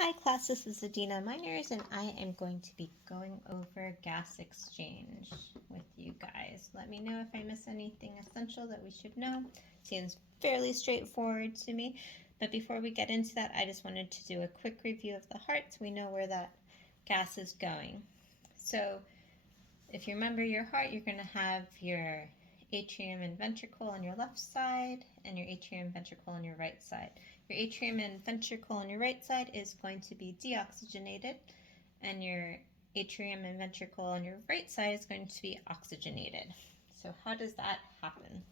Hi class, this is Adina Miners and I am going to be going over gas exchange with you guys. Let me know if I miss anything essential that we should know. Seems fairly straightforward to me, but before we get into that, I just wanted to do a quick review of the heart so we know where that gas is going. So if you remember your heart, you're going to have your atrium and ventricle on your left side and your atrium and ventricle on your right side. Your atrium and ventricle on your right side is going to be deoxygenated, and your atrium and ventricle on your right side is going to be oxygenated. So how does that happen?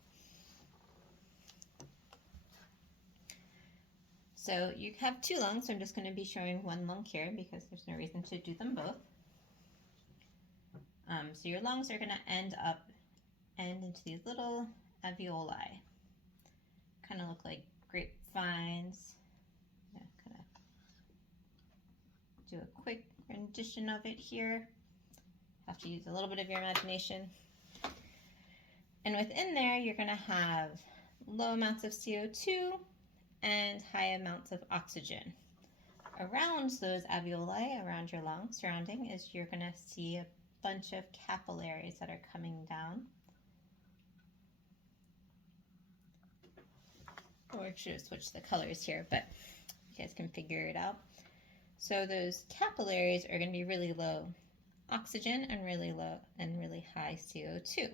So you have two lungs, so I'm just going to be showing one lung here because there's no reason to do them both. So your lungs are going to end into these little alveoli. Kind of look like grapevines. Yeah, kind of do a quick rendition of it here. Have to use a little bit of your imagination. And within there, you're going to have low amounts of CO2 and high amounts of oxygen. Around those alveoli, around your lungs, surrounding, is you're going to see a bunch of capillaries that are coming down. Or should switch the colors here, but you guys can figure it out. So those capillaries are going to be really low oxygen and really low and really high CO2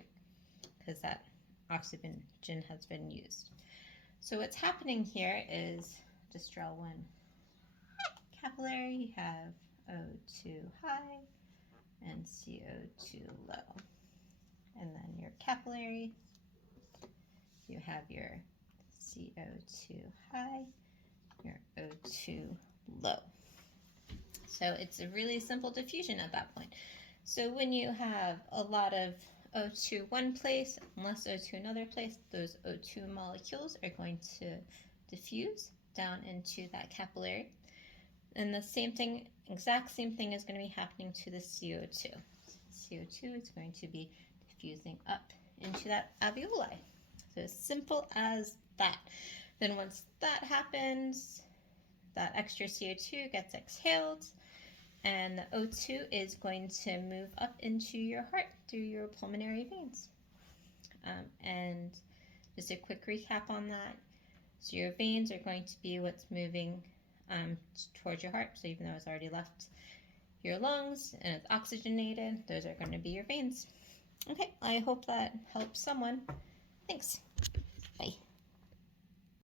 because that oxygen has been used. So what's happening here is, just draw one capillary, you have O2 high and CO2 low. And then your capillary, you have your CO2 high, your O2 low. So it's a really simple diffusion at that point. So when you have a lot of O2 one place and less O2 another place, those O2 molecules are going to diffuse down into that capillary. And the same thing, exact same thing is going to be happening to the CO2. CO2 is going to be diffusing up into that alveoli. So as simple as that. Then once that happens, that extra CO2 gets exhaled, and the O2 is going to move up into your heart through your pulmonary veins. And just a quick recap on that. So your veins are going to be what's moving towards your heart. So even though it's already left your lungs and it's oxygenated, those are going to be your veins. Okay, I hope that helps someone. Thanks.